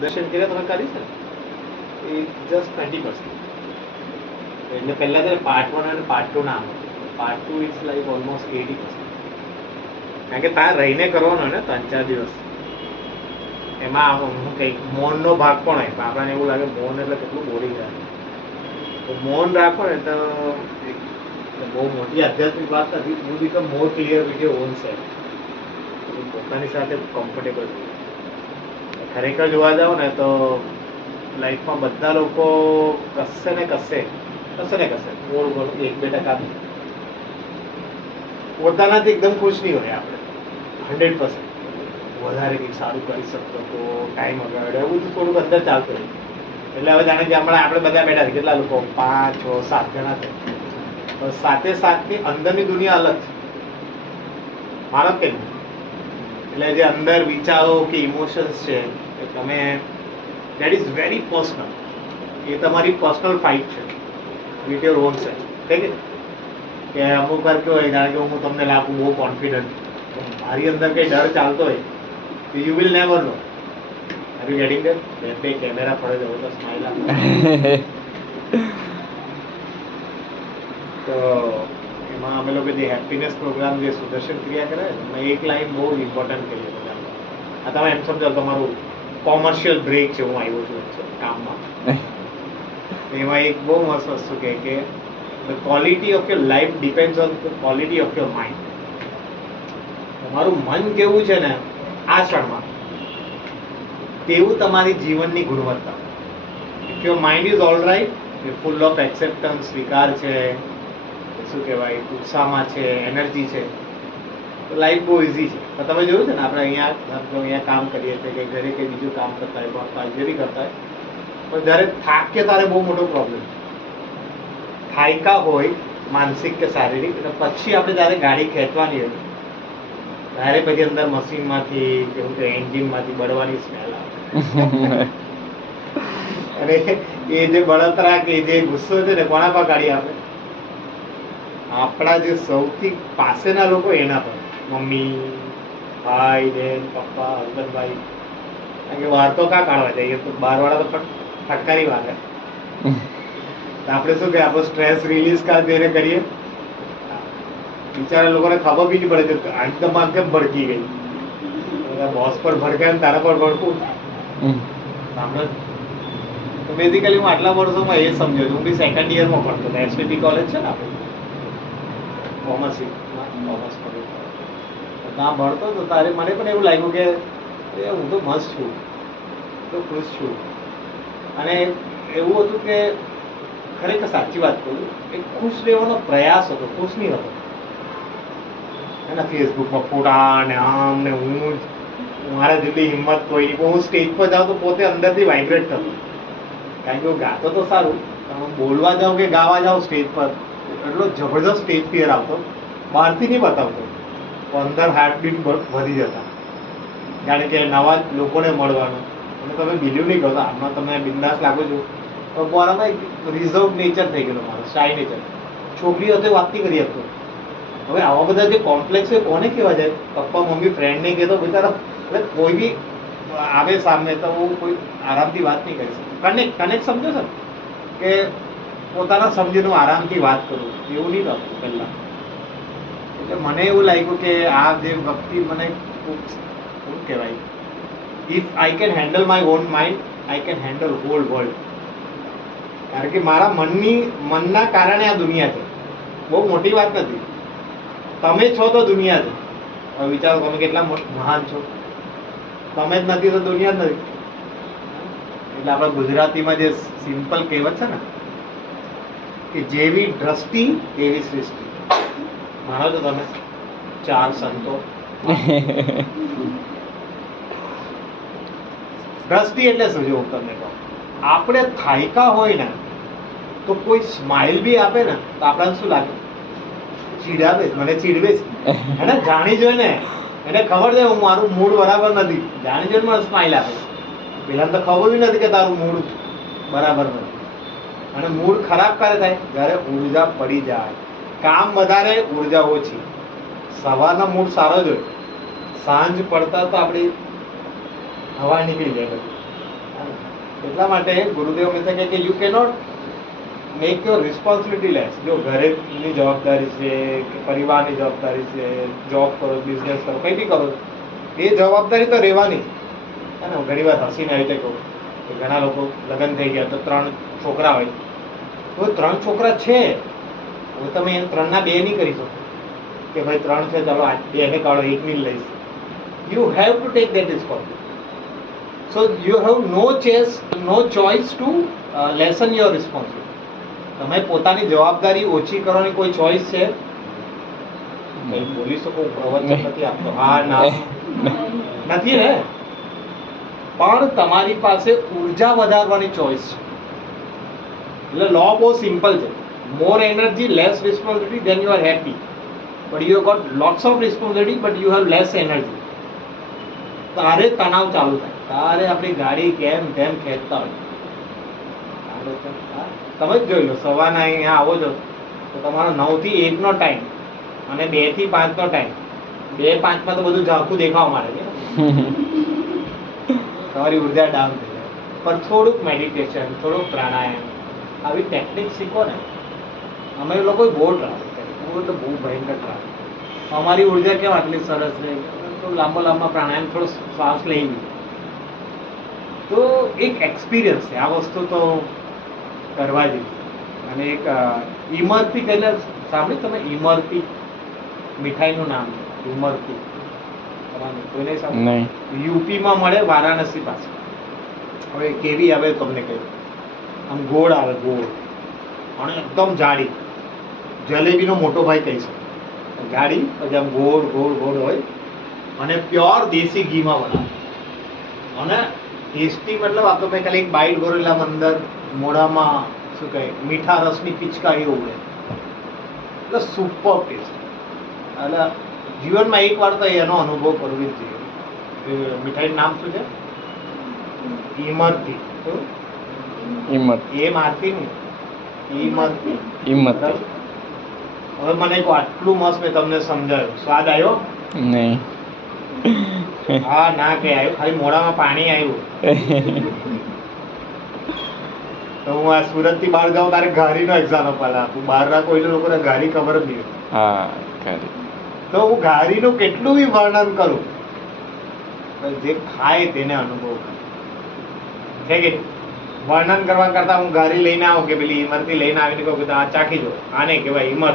દર્શન કર્યા તમે કરી છે એ જસ્ટ 20%. એટલે પહેલા તો પાર્ટ 1 અને પાર્ટ 2 નામ હતું. Part 2 is like almost 80%. કારણ કે ત્યાં રહીને કરવાનો ને 3-4 દિવસ એમાં હું કંઈક મૌનનો ભાગ પણ હોય. આપણને એવું લાગે મૌન એટલે કેટલું બોરી જાય. તો મૌન રાખો ને તો બહુ મોટી આધ્યાત્મિક વાત નથી. You become more clear with your own self. પોતાની સાથે કમ્ફર્ટેબલ. ખરેખર જોવા જાઓ ને તો લાઈફમાં બધા લોકો કશે ને કશે થોડું ઘણું 1-2% પોતાનાથી એકદમ ખુશ નહીં હોય. આપણે 100% વધારે કંઈક સારું કરી શકતો તો ટાઈમ વગાડે એવું બધું થોડુંક અંદર ચાલતું હોય. એટલે હવે જાણે કે હમણાં આપણે બધા બેઠા છે, કેટલા લોકો 5, 6, 7 જણા છે. સાથે સાથની અંદરની દુનિયા અલગ છે, માનો કે નહીં? એટલે જે અંદર વિચારો કે ઇમોશન્સ છે એ તમે દેટ ઇઝ વેરી પર્સનલ. એ તમારી પર્સનલ ફાઇટ છે વિથ યોર ઓન સેલ્ફ. ઠીક છે કે અમુક વાર કેવું હોય, કારણ કે હું તમને લાગુ બહુ કોન્ફિડન્ટ, મારી અંદર કંઈ ડર ચાલતો હોય તો you will never no. Are you getting that? બે કેમેરા ફરે જવો તો સ્માઇલ આપો. તો એમાં અમે લોકો જે હેપીનેસ પ્રોગ્રામ જે સુદર્શન ક્રિયા કરે એમાં એક લાઈન બહુ ઇમ્પોર્ટન્ટ કહીએ બધા. આ તમે એમ સમજો તમારું કોમર્શિયલ બ્રેક છે, હું આવ્યો છું કામમાં. એમાં એક બહુ મસ્ત વસ્તુ કહે કે the quality of your life depends on the quality of your mind. તમારું મન કેવું છે ને આ ક્ષણમાં, તેવું તમારી જીવનની ગુણવત્તા. If your mind is all right, full of acceptance, સ્વીકાર છે, શું કહેવાય, ઉત્સાહમાં છે, એનર્જી છે, તો લાઈફ બહુ ઇઝી છે. તો તમે જોયું છે ને આપણે અહીંયા કામ કરીએ છીએ કે ઘરે કંઈ બીજું કામ કરતા હોય, ભણતા હોય, જે બી કરતા હોય, પણ જ્યારે થાક કે તારે બહુ મોટો પ્રોબ્લેમ થાયકા હોય માનસિક કે શારીરિક, એટલે પછી આપણે જ્યારે ગાડી ખેંચવાની હોય ત્યારે પછી અંદર મશીનમાંથી કે હું કે એન્જિનમાંથી બળવાની સ્મેલ આવે. અને એ જે બળતરા કે જે ગુસ્સો છે ને કોના પર કાઢી આપે? આપણા જે સૌથી પાસેના લોકો એના પર. મમ્મી, ભાઈ, બેન, પપ્પા, હસબન્ડ, વાઈફ. કારણ કે વાર તો કાં કાઢવા જઈએ? તો બહારવાળા તો ફટકારી વાગે. આપણે શું કે આપણો સ્ટ્રેસ રિલીઝ કાં જઈને કરીએ? બિચારા લોકોને ખબર બી નહીં પડે કે એકદમ આમ કેમ ભડકી ગઈ. બોસ પર ભડકાય ને તારા પર ભડકું સાંભળે. તો બેઝિકલી હું આટલા વર્ષોમાં એ સમજ્યો છું. હું બી સેકન્ડ યરમાં ભણતો હતો. એસપીપી કોલેજ છે ને આપણે કોમર્સ કોલેજ, ત્યાં ભણતો હતો તારે મને પણ એવું લાગ્યું કે હું તો મસ્ત છું, તો ખુશ છું. અને એવું હતું કે ખરેખર સાચી વાત કહું, એક ખુશ રહેવાનો પ્રયાસ હતો, ખુશ નહીં હતો. એના ફેસબુકમાં ફોટા ને આમ ને હું મારા જેટલી હિંમત કોઈ નહીં. હું સ્ટેજ પર જાઉં તો પોતે અંદરથી વાઇબ્રેટ થતો. કારણ કે હું ગાતો તો સારું, પણ હું બોલવા જાઉં કે ગાવા જાઉં સ્ટેજ પર એટલો જબરદસ્ત સ્ટેજ ફિયર આવતો. બહારથી નહીં બતાવતો, પણ અંદર હાર્ટબીટ વધી જતા. કારણ કે નવા લોકોને મળવાનું. અને તમે બિલીવ નહીં કરો, આમાં તમે બિંદાસ લાગો છો, પણ મારામાં એક રિઝર્વ નેચર થઈ ગયેલો, મારો શાય નેચર. છોકરીઓ તો વાત નહીં કરી શકતો. હવે આવા બધા જે કોમ્પ્લેક્સ હોય કોને કહેવા જાય? પપ્પા મમ્મી ફ્રેન્ડને કહેતો બિચારા, એટલે કોઈ બી આવે સામે તો હું કોઈ આરામથી વાત નહીં કરી શકું. કનેક્ટ સમજો છો કે પોતાના સમજીને હું આરામથી વાત કરું, એવું નહીં થતું પહેલાં. એટલે મને એવું લાગ્યું કે આ જે વ્યક્તિ મને શું કહેવાય, if I can handle my own mind, I can handle hall world. કારણ કે મારા મનના કારણે આ દુનિયા છે. બહુ મોટી વાત નથી. તમે છો તો દુનિયા છે. હવે વિચારો તમે કેટલા મહાન છો. તમે જ નથી તો દુનિયા જ નથી. એટલે આપણા ગુજરાતીમાં જે સિમ્પલ કહેવત છે ને કે જેવી દ્રષ્ટિ એવી સૃષ્ટિ. માનો છો તમે 4 સંતો? દ્રષ્ટિ એટલે શું? જો તમને કહું, આપણે થાયકા હોય ને તો કોઈ સ્માઇલ બી આપે ને તો આપણને શું લાગે? ચીડાવે, મને ચીડવે છે. એને જાણી જોઈને, એને ખબર છે હું મારું મૂડ બરાબર નથી, જાણી જોઈને મને સ્માઇલ આપે. પેલા તો ખબર બી નથી કે તારું મૂડ બરાબર નથી. અને મૂડ ખરાબ ક્યારે થાય? જ્યારે ઉર્જા પડી જાય, કામ વધારે, ઉર્જા ઓછી. સવારનો મૂડ સારો જ હોય, સાંજ પડતા તો આપણી હવા નીકળી જાય બધી. એટલા માટે ગુરુદેવ હંમેશા કહે કે you cannot make your responsibility less. જો ઘરેની જવાબદારી છે કે પરિવારની જવાબદારી છે, જોબ કરો, બિઝનેસ કરો, કંઈ બી કરો, એ જવાબદારી તો રહેવાની છે ને. હું ઘણી વાર હસીને આવી રીતે કહું કે ઘણા લોકો લગ્ન થઈ ગયા તો 3 છોકરા હોય, તો 3 છોકરા છે, હવે તમે એ 3ના 2 નહીં કરી શકો કે ભાઈ 3 છે ચાલો 2 ને કાઢો 1 ની લઈશ. You have to take that responsibility. So you have no choice to lessen your responsibility. તમે પોતાની જવાબદારી ઓછી કરવાની કોઈ ચોઈસ છે? કંઈ બોલી શકો? પ્રવચન નથી આપતો. હા ના નથી ને. પણ તમારી પાસે ઉર્જા વધારવાની ચોઈસ છે. એટલે લો બહુ સિમ્પલ છે. More energy, less responsibility, then you are happy. But you have got lots of responsibility but you have less energy. તારે તણાવ ચાલુ થાય, તારે આપણી ગાડી કેમ તેમ ખેંચતા હોય. તમે જ જોઈ લો, સવારના અહીંયા આવો છો તો તમારો 9 થી 1 નો ટાઈમ અને 2 થી 5 નો ટાઈમ. 2, 5 માં તો બધું ઝાંખું દેખાવા માંડે છે. તમારી ઉર્જા ડાઉન થઈ જાય. પણ થોડુંક મેડિટેશન, થોડુંક પ્રાણાયામ, આવી ટેકનિક શીખો ને. અમે લોકો બહુ ટ્રાવેલ કરીએ, તો બહુ ભયંકર ટ્રાવેલ. અમારી ઉર્જા કેમ આટલી સરસ રહે? તો લાંબા પ્રાણાયામ, થોડો શ્વાસ લઈ લે તો એક એક્સપિરિયન્સ છે. આ વસ્તુ તો કરવા જેવી. અને એક ઇમરતી કહીને સાંભળ્યું તમે? ઇમરતી મીઠાઈનું નામ છે, ઇમરતી. કોઈને સાંભળ્યું? યુપીમાં મળે, વારાણસી પાસે. હવે કેવી આવે તમને કહ્યું, આમ ગોળ આવે, ગોળ અને એકદમ જાડી, જલેબીનો મોટો ભાઈ કહી શકે. જાડી પછી આમ ગોળ ગોળ ગોળ હોય અને પ્યોર દેશી ઘીમાં બનાવે. અને ટેસ્ટી મતલબ આ તો મેં ખાલી એક બાઈટ ભરેલા અંદર મોઢામાં શું કહે મીઠા રસની પિચકારી ઉડે. એટલે સુપર ટેસ્ટ. એટલે જીવનમાં એક વાર તો એનો અનુભવ કરવો જ જોઈએ. મીઠાઈનું નામ શું છે? ઇમરતી. એ મારતી નહીં, ઇમરતી. હવે મને કહો, આટલું મસ્ત મેં તમને સમજાવ્યું, સ્વાદ આવ્યો? નહીં. હા ના કે આવ્યું, ખાલી મોઢામાં પાણી આવ્યું. તો હું આ સુરત થી બહાર જાઉં તારે ઘારીનો એક્ઝામ્પલ આપું. બહારના કોઈ લોકોને ઘારી ખબર જ નહીં. હા, ઘારી. તો હું ઘારીનું કેટલું બી વર્ણન કરું, જે ખાય તેને અનુભવ છે કે વર્ણન કરવા કરતા હું ઘારી લઈને આવું કે પેલી ઇમરતી લઈને આવીને કહું કે આ ચાખી દો, આને કહેવાય ઇમર.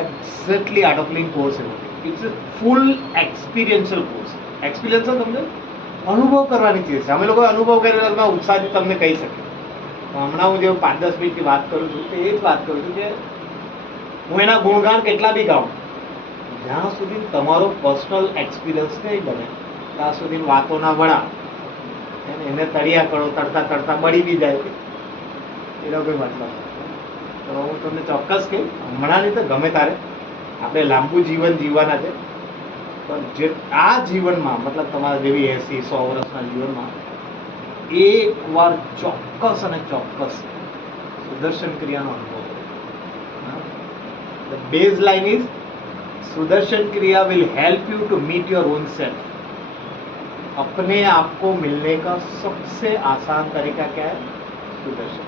એક્ઝેક્ટલી આટોપલિંગ કોર્સ એવો. It's a full experiential course. Experiential તમને અનુભવ કરવાની ચીજ છે. અમે લોકો અનુભવ કરેલા ઉત્સાહથી તમને કહી શકીએ. હમણાં હું જે 5-10 મિનિટની વાત કરું છું તે એ જ વાત કરું છું કે હું એના ગુણગાન કેટલા બી ગાઉં, જ્યાં સુધી તમારો પર્સનલ એક્સપિરિયન્સ નહીં બને ત્યાં સુધી વાતો ના વળા. એને તળિયા કરો, તળતા બળી બી જાય, એનો કોઈ મતલબ નથી. તો હું તમને ચોક્કસ કહું, હમણાં નહીં તો ગમે તારે આપણે લાંબુ જીવન જીવવાના છે. પણ જે આ જીવનમાં મતલબ તમારા જેવી 80-100 વર્ષના જીવનમાં એકવાર ચોક્કસ અને ચોક્કસ સુદર્શન ક્રિયાનો અનુભવ. The baseline is सुदर्शन क्रिया will help you to meet your own self. अपने आप को मिलने का सबसे आसान तरीका क्या है? सुदर्शन.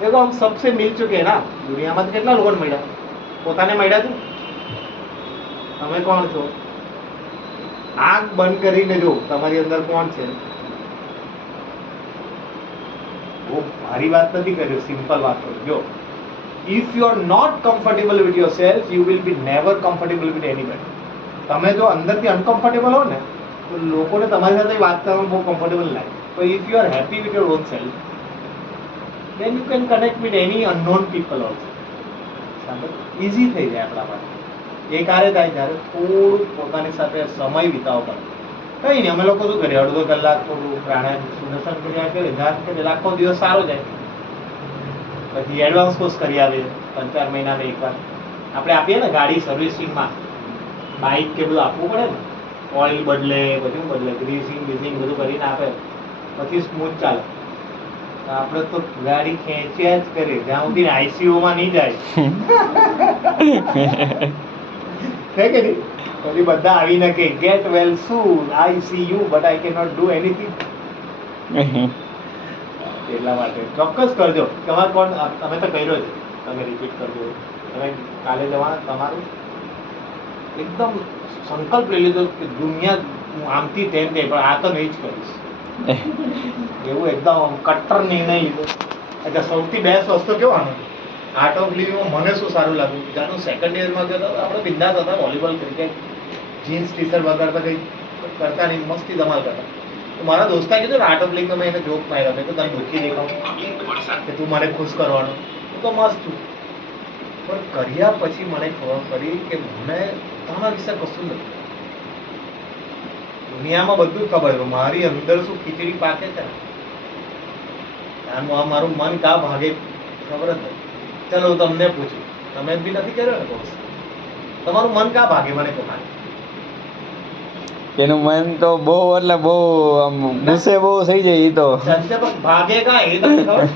देखो हम सबसे मिल चुके हैं ना दुनिया में. કેટલા લોકોને મળ્યા? પોતાને મળ્યા છો? તમે કોણ છો? આંખ બંધ કરીને જો તમારી અંદર કોણ છે. બહુ ભારી વાત નથી કરી, સિમ્પલ વાત કરું. જો if you are not comfortable with yourself, you will be never comfortable with anybody. તમે જો અંદરથી અનકમ્ફર્ટેબલ હો ને તો લોકોને તમારી સાથે વાત કરવામાં બહુ કમ્ફર્ટેબલ લાગે. તો if you are happy with your own self, then you can connect with any unknown people also. Easy થઈ જાય આપણા માટે. એ ક્યારે થાય? જ્યારે થોડું પોતાની સાથે સમય વિતાવવો પડે. કંઈ નહીં, અમે લોકો શું કરીએ, અડધો કલાક થોડું પ્રાણાયામ સુદર્શન ક્રિયા કરીએ, ધ્યાન કરીએ, આખો દિવસ સારો જાય. પછી એડવાન્સ કોર્સ કરી આવીએ 3-4 મહિનાને એકવાર. આપણે આપીએ ને ગાડી સર્વિસિંગમાં, બાઇક કે બધું આપવું પડે ને, ઓઇલ બદલે, બધું બદલે, ગ્રીસિંગ બધું કરીને આપે, પછી સ્મૂથ ચાલે. આપણે તો ગાડી ખેંચ્યા જ કરીએ જ્યાં સુધી આઈસીયુમાં નહીં જાય. છે કે નહીં? પછી બધા આવીને કે get well soon, I see you but I can not do anything. એટલા માટે ચોક્કસ કરજો. તમારે કોણ તમે તો કર્યો છે, તમે રિપીટ કરજો. તમે કાલે જવાના, તમારું એકદમ સંકલ્પ લઈ લીધો કે દુનિયા હું આમથી તેમ તે પણ આ તો નહીં જ કરીશ, એવું એકદમ કટ્ટર નિર્ણય લીધો. એટલે સૌથી બેસ્ટ વસ્તુ કેવાનું આર્ટ ઓફ લિવિંગમાં મને શું સારું લાગ્યું, જાનું સેકન્ડ યરમાં ગયો તો આપણે બિંદાસ હતા, volleyball, cricket, jeans T shirt વગાડતા કંઈ કરતા નહીં, મસ્તી ધમાલ કરતા. તો મારા દોસ્તાએ કીધું આર્ટ ઓફ લિવિંગમાં મેં એને જોક માર્યા, મેં તો તને દુઃખી દેખાવ કે તું મને ખુશ કરવાનો, હું તો મસ્ત છું. પણ કર્યા પછી મને ખબર પડી કે મને પોતાના વિશે કશું નથી. દુનિયામાં બધું જ ખબર છે, મારી અંદર શું ખીચડી પાકે છે ને, મારું મન કા ભાગે ખબર જ નથી. ચાલો હું તમને પૂછું, તમે બી નથી કર્યો ને કોર્સ, તમારું મન કા ભાગે મને કહો. એનું મન તો બહુ એટલે બહુ આમ ગુસ્સે બહુ થઈ જાય એ તો. ભાગે કા એ તમને ખબર?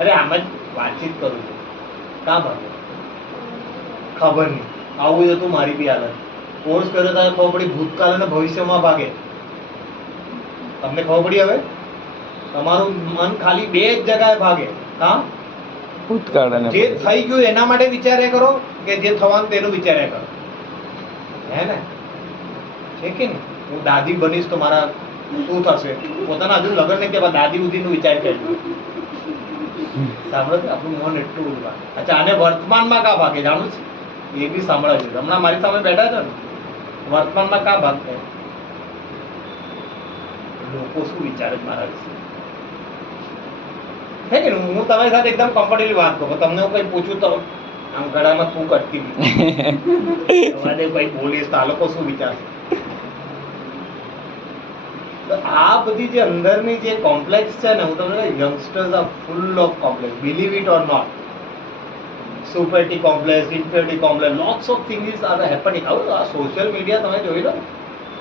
અરે આમ જ વાતચીત કરું છું, કા ભાગે ખબર નહીં. આવું જ હતું મારી બી હાલત. કોર્સ કર્યો ત્યારે ખબર પડી ભૂતકાળ અને ભવિષ્યમાં ભાગે. તમને ખબર પડી હવે તમારું મન ખાલી બે જ જગ્યાએ ભાગે. હા, ભૂતકાળ અને જે થઈ ગયું એના માટે વિચાર્યા કરો કે જે થવાનું તેનું વિચાર્યા કરો, હે ને? છે કે નહીં? હું દાદી બનીશ તો મારા શું થશે, પોતાના હજુ લગ્ન નહીં કે દાદી બુદ્ધિનું વિચાર કર્યું. સાંભળો, આપણું મન એટલું બધું ભાગે. અચ્છા, આને વર્તમાનમાં કા ભાગે જાણું છે? એ બી સાંભળાય છે. હમણાં મારી સામે બેઠા છે ને, વર્તમાનમાં કા ભાગતા લોકો શું વિચારે મારા વિશે, હે કે નહીં? હું તમારી સાથે એકદમ કમ્ફર્ટેબલી વાત કરું, તમને હું કઈ પૂછું તો આમ ગળામાં તું કરતી તમારે કઈ બોલીશ તો આ લોકો શું વિચારશે? તો આ બધી જે અંદરની જે કોમ્પ્લેક્સ છે ને, હું તમને youngsters are full of complex, believe it or not. Superiority complex, inferiority complex, lots of things are happening. આવું આ સોશિયલ મીડિયા તમે જોઈ લો,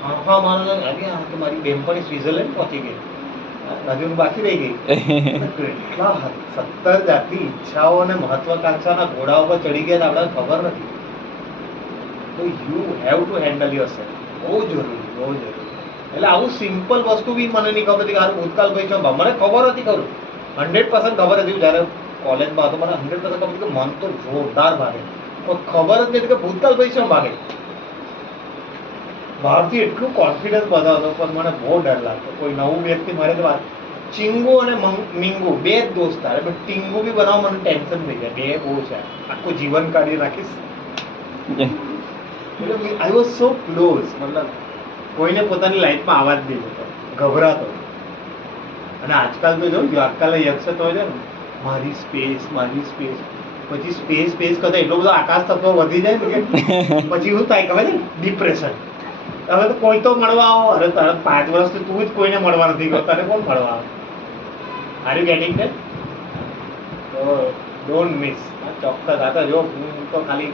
આખા માનો કે મારી બેનપણી સ્વિટરલેન્ડ પહોંચી ગઈ, હજુ બાકી રહી ગઈ. કેટલા 17 જાતની ઈચ્છાઓ અને મહત્વાકાંક્ષાના ઘોડા ઉપર ચડી ગયા આપણને ખબર નથી. તો you have to handle yourself. બહુ જરૂરી, બહુ જરૂરી. એટલે આવું સિમ્પલ વસ્તુ બી મને નહીં ખબર હતી કે આ ભૂતકાળ ભાઈ છે. મને ખબર હતી, ખરું 100% ખબર હતી. જ્યારે કોલેજમાં હતો મને 100% ખબર હતી કે મન તો જોરદાર ભાગે, પણ ખબર જ નથી કે ભૂતકાળ ભાઈ છે ભાગે. બહારથી એટલું કોન્ફિડન્સ બતાવતો પણ મને બહુ ડર લાગતો. કોઈ નવું વ્યક્તિ મારે તો વાત, ચિંગુ અને મિંગુ બે જ દોસ્તાર, પણ ટીંગુ બી બનાવવા મને ટેન્શન થઈ જાય. બે બહુ છે, આખું જીવન કાઢી નાખીશ. એટલે આઈ વોઝ સો ક્લોઝ. મતલબ કોઈને પોતાની લાઈફમાં આવા જ નહીં જતો, ગભરાતો. અને આજકાલ તો જો આજકાલ યક્ષ તો છે ને, મારી સ્પેસ, મારી સ્પેસ. પછી સ્પેસ કરતા એટલો બધો આકાશ તત્વ વધી જાય ને કે પછી શું થાય ખબર છે? ડિપ્રેશન. હવે તો કોઈ તો મળવા આવો, અરે તરત 5 વર્ષથી તું જ કોઈને મળવા નથી ગયો, તને કોણ મળવા આવે? Are you getting that? તો ડોન્ટ મિસ. ચોક્કસ. આ તો જો હું તો ખાલી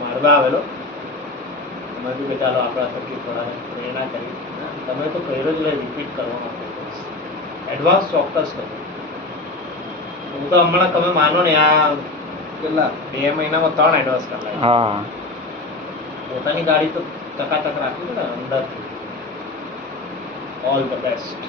મારવા આવેલો, તમે કે ચાલો આપણા થકી થોડા પ્રેરણા કરી. તમે તો કર્યો જ રિપીટ કરવા માટે એડવાન્સ ચોક્કસ કરો. હું તો હમણાં તમે માનો ને આ કેટલા 2 મહિનામાં 3 એડવાન્સ કરી. હા, પોતાની ગાડી તો ચકાચક રાખવી પડે અંદરથી. All the best.